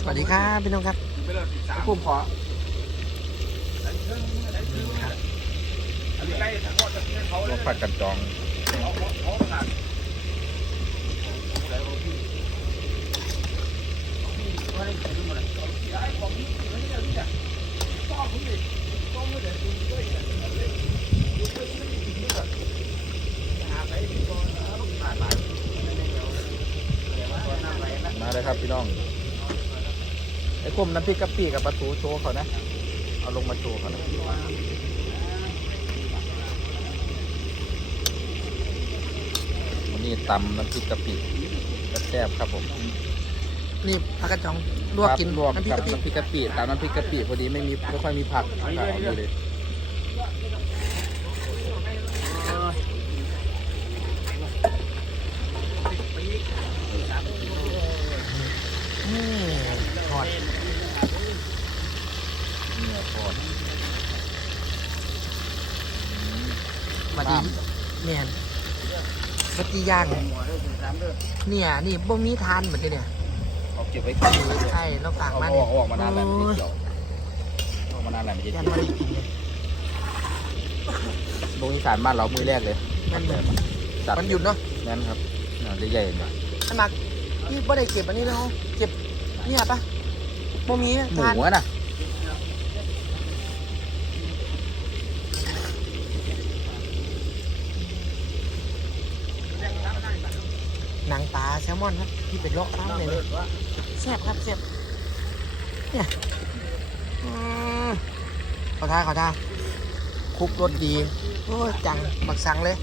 สวัสดีครับพี่น้องครับผมขอรถผัดกันจอง มาเลยครับพี่น้อง ไอ้ กลมน้ำพริกกะปิกับปลาทูโชว์เขานะ เอาลงมาโชว์เขานะวันนี้ตำน้ำพริกกะปิแซ่บๆครับผมนี่ผักกระจองลวกกินครับลวกน้ำพริกกับกะปิน้ำพริกกะปิตามน้ำพริกกะปิพอดีไม่มีไม่ค่อยมีผักผักเอาอยู่เลยนี่ทอด เนี่ยทอด มาดีแม่นบัดดีย่าง เนี่ย นี่บ่มีทานเหมือนกันเนี่ยเอาเก็บไว้กินเลยใช่เราฝากเอามาอเนี่ยอกเอาออกมานานแล้วไม่ได้เกี่ยวเอาออกมานานแล้วไม่ได้ยันเกี่ยวมาได้กินเลยลงอีสานบ้านเรามือแรกเลยมันเหมือนจัดมันหยุดเนาะนั่นครับอ่าใหญ่ๆเนี่ยไอ้หมักนี่บ่ได้เก็บอันนี้แล้วเก็บเนี่ยปะบ่มีหมูทานอะ หนังปลาแซลมอนครับที่เป็นเลาะร้านเลยเลยแซ่บครับแซ่บเนี่ยขอท่าขอท่าคุกรสดีโอ้จังบักสังเลย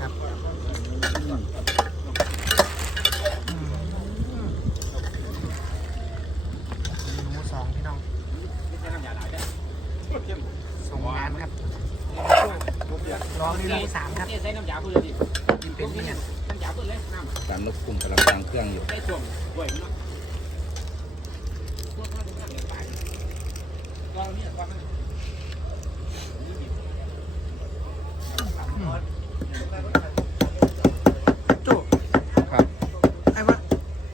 ครับอืมหมูสองพี่น้องส่งงานครับรอเมนู สามครับใส่น้ำยาพูดเลยดิกินเป็นเนี่ยน้ำยาพูดเลยน้ำการนกกลุ่มกำลังวางเครื่องอยู่ใส่ช่วงด้วยเนาะก็เนี่ยความมันจุครับไอ้วะ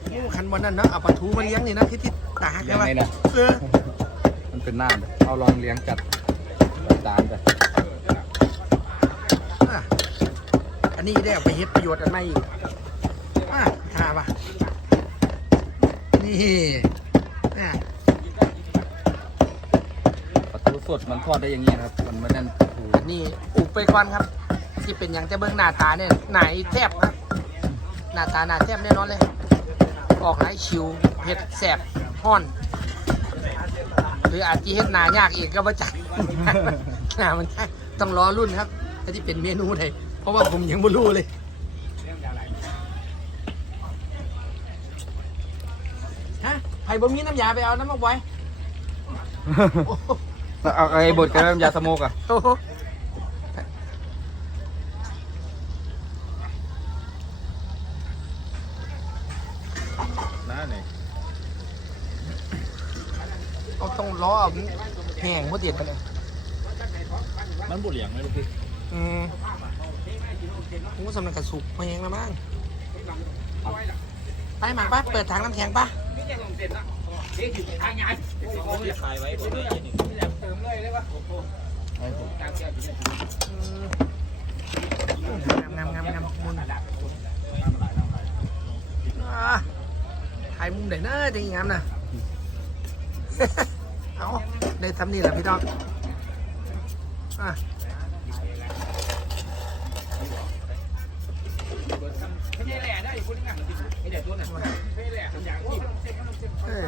โอ้คันวันนั้นเนาะเอาปลาทูมาเลี้ยงนี่นะที่ที่ตากยัใช่งปะไงนะเออมันเป็นน้ำเลยเอาลองเลี้ยงจัดจานไป อะอั นนี้ได้เอาไปเฮ็ดประโยชน์อันใหม่อีกอะหาปะนี่อะปลาทูสดมันทอดได้อย่างนี้นะครับ มันไม่แน่นปลาทูอันนี้อุบไปก่อนครับ ที่เป็นอย่างจะเบิ่งหน้าตาเนี่ยหนาแทบครับ หน้าตาหน้าแทบแน่นอนเลย ออกหลายชิวเผ็ดแสบห้อน หรืออาจจะเฮ็ดหนายากอีกก็ว่าจักหนามันต้องรอรุ่นครับถ้าที่เป็นเมนูไหน เพราะว่าผมยังไม่รู้เลยฮะไผ่บ่มีน้ำยาไปเอาน้ำมาไว้โอ้โหเอาไอ้บดกับน้ำยาสโมกอะโอ้โหนั่นเองเอาต้องรอเอาแห้งบ่เด็ดไปเลยมันบุเหลียงไหมลูกพี่อืม ผมก็สำนักกระสุกมาแห้งแล้วมั้งไปหมากปะเปิดถังน้ำแข็งปะนี่จะลงเสร็จแล้วเด็กอยู่ทางงานเขาจะขายไว้ผมเลยนี่แหละเติมเลยเลยวะโอ้โหไอ้ผมการแก้ปัญหาอืมงามงามงามงามมุนอ่าถ่ายมุมไหนนะจะงามนะเอาได้ทำนี่แหละพี่น้องอะ หล่ได้อยู่พูดง่ายๆไม่ได้ตัวน่ะไม่ใช่แหล่น้ำยาที่เออ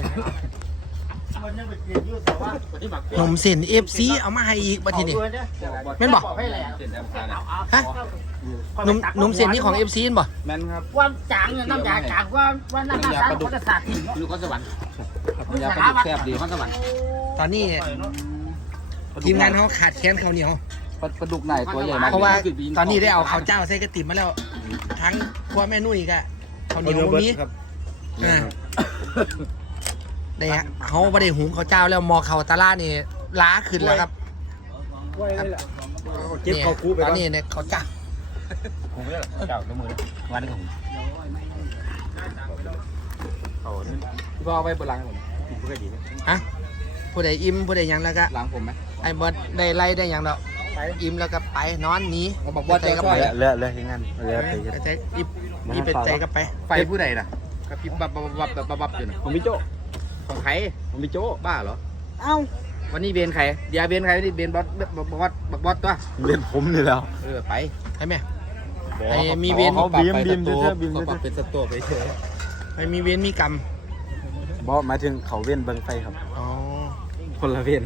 ที่บักหนุ่มเส้นเอฟซีเอามาให้อีกบัดทีนี้แม่นบอกเส้นน้ำตาลฮะหนุ่มหนุ่มเส้นนี่ของเอฟซีนบ่แม่นครับว่าจางเนี่ยน้ำยาจางว่าว่าน้ำยาสารพัดศาสตร์ทิ้งเนาะอยู่ข้อสวรรค์น้ำยาปลาดุกแซ่บดีอยู่ข้อสวรรค์ตอนนี้ทีมงานเขาขาดแคลนข้าวเหนียวปลาปลาดุกไหนตัวใหญ่มากเพราะว่าตอนนี้ได้เอาข้าวเจ้าใส่กระติบมาแล้ว ทั้งครัวแม่นุ่ยก็ ข้าวเหนียวบ่มีครับอ่าได้ฮะเขาไม่ได้หุงข้าวเจ้าแล้วหมอข้าวตะล่านี่ล้าขึ้นแล้วครับเก็บเขาคู่ไปตอนก่อนนี้เนี่ยข้าวเจ้าผมไม่ได้เจ้าด้วยมือวันนี้ผมเขานี่พี่พ่อเอาไว้บนหลังผมผมก็ดีฮะผู้ใดอิ่มผู้ใดหยังแล้วก็หลังผมไหมไอ้บอสได้ไล่ได้หยังดอกอิ่มแล้วก็ไปนอนหนีเราบอกว่าใจจะก็ช่ไปวยเลือดเลือดที่งั้นเลือดไปใจอิ่ม อิ่มไปใจก็ไป ไฟผู้ใดน่ะกระพริบบับบับบับบับบับบับอยู่น่ะผมพี่โจของใครผมพี่โจบ้าเหรอ เอ้า วันนี้เบนใครเดียเบนใครวันนี้เบนบอสบอสบอสบอสตัวเล่นผมนี่แล้ว เออไปไอ้แม่ไอ้มีเวรเขาบีมบีมตัเชื่อบีมเขาปรับเป็นสตัวไปเฉยไม่มีเวรมีกรรมบอกหมายถึงเขาเว้นเบิ้งไฟครับ อ๋อ คนละเว้น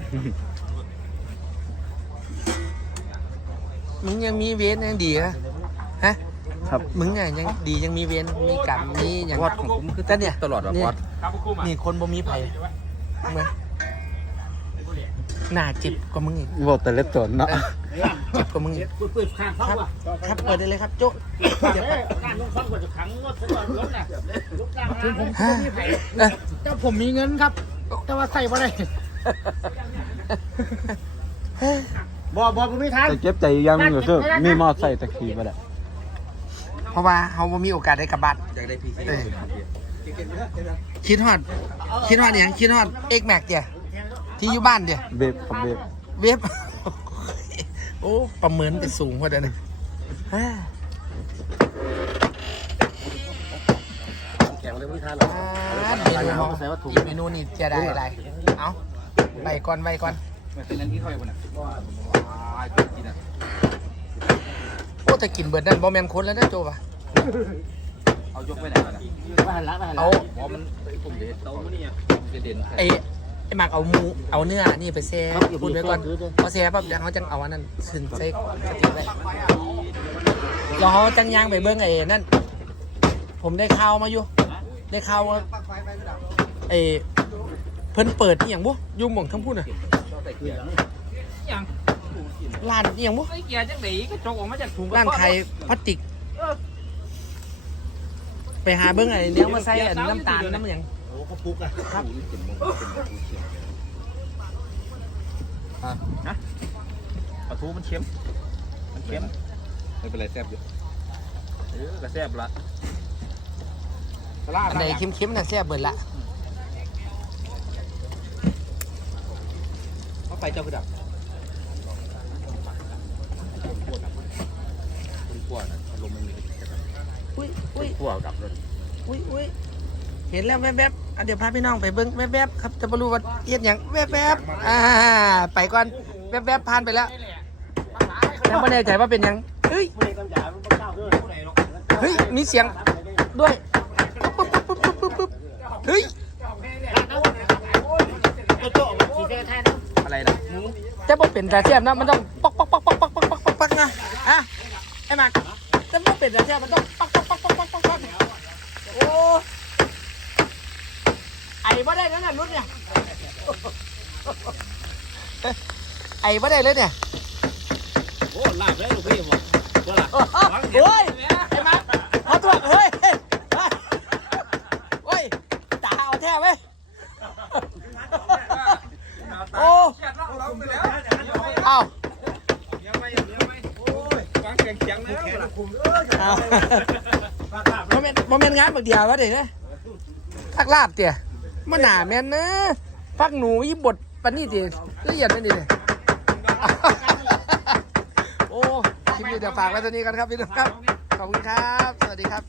มึงยังมีเวรยังดีนะฮะ ครับมึงอะยังดียังมีเวรมีกรรมมีอย่างบอสของผมคือแต่เนี่ยตลอดเหรอนี่บอสนี่คนบ่มีไผเหมือนหน้าเจ็บกว่ามึงอีกบอกแต่เล็บจนเนาะเออเจ็บกว่ามึงอีกเปิดข้างคเขารับว่ะครับเปิดได้เลยครับโจ๊ะเจ็บครับข้างลงฟังกว่าจะขังรถซะก่อนรถน่ะลุกกลางถึงผมฮะเออเจ้าผมมีเงินครับ แต่ว่าใส่บ่ได้บ่บ่ผมไม่ทันแต่เจ็บใจอีกอยังหนึงก็คือมีมอไซค์ตะขี่มาได้ เพราะว่าเขาบ่มีโอกาสได้กลับบ้าน อยากได้พีซีเออ คิดฮอด คิดฮอดอย่างคิดฮอดเอ็กแม็กเดียที่อยู่บ้านเดียเบบครับเบบเว็บ โอ้ประเมินไปสูงกว่าเดิมฮ่าแข่งเลยไม่ทันหรอกอ่าเมนูมองอีกเมนูนี่จะได้อะไร เอาไปก่อนไปก่อน มันเป็นนั้นที่เขาอยู่บนน่ะว้ายกินอะ โอ้แต่กินเบิร์ดนั่นบอแมนคนแล้วนะโจปะเอายกไปไหนก่อนนะมาหันหลังมาหันหลัเอางอ๋อมันผมเด็ดโตนี่อะจะเด่นไอ้ไอ้หมักเอาหมูเอาเนื้อนี่ไปแช่พูดไว้ก่อนพอแช่ปั๊บเดี๋ยวเขาจังเอาอันนั้นขึ้นใส่กระติกไว้แล้วเขาจังย่างไปเบิ้งไอ้นั่นผมได้ข่าวมาอยู่ ได้ข่าวว่าไอ้เพิ่นเปิดนี่อย่างบุยุ่งหม่องทั้งพูดน่ะยัง ร้านนี่อย่างบุไอ้เกียร์จังไหนก็จกออกมาจากถุงร้านขายพลาสติก ไปหาเบิ้งไอ้เนี้ยมาใส่อันน้ำตาลน้ำอย่างโอ้เขาปลุกอะครับปลาทูมันเค็ม มันเค็มไม่เป็นไรแซ่บอยู่เออกระแซบละอันไหนเค็มๆน่ะแซ่บเบิดละเขาไฟเจ้าคือดับ ขั้วนะลมไม่มีอุ้ยอุ้ยขั่วกับรถอุ้ยอุ้ยเห็นแล้วแวบๆอะเดี๋ยวพาพี่น้องไปเบิ้งแวบๆครับจะไม่รู้ว่าเอียดอย่างแวบๆอ่าไปก่อนแวบๆผ่านไปแล้วยังไม่แน่ใจว่าเป็นหยังเฮ้ยเฮ้ยมีเสียงด้วยปุ๊บปุ๊บปุ๊บปุ๊บปุ๊บเฮ้ยโจ๊ะสีแดงไทยนะอะไรนะแต่บ่เป็นตาเทียมนะมันต้องป๊อกป๊อกป๊อกป๊อกป๊อกป๊อกป๊อกป๊อกป๊อกนะอะ ไอ้มากแต่บ่เป็นอะไรมันต้องปักปักปักปักปักปักป๊อกโอ้ไอ้บ่ได้แล้วน่ะรุ่นเนี่ยไอ้บ่ได้เลยเนี่ยโอ้ลาบเลยลูกพี่ผมตัวละโอ้ยไอ้หมากขอโทษเฮ้ยเฮ้ยโอ้ยตาเอาแท้เว้ยโอ้เอ้า ฟังเสียงเสียงแล้ว เอาโมเมนต์โมเมนต์งานบักเดียววะเดี๋ยวนะพักลาบเตี๋ยมันหนาแม่นนะพักหนูยี่บทปานนี่เตี๋ยละเอียดไม่ดีเลยโอ้คลิปนี้เดี๋ยวฝากไว้ตัวนี้กันครับพี่น้องครับ ขอบคุณครับ สวัสดีครับ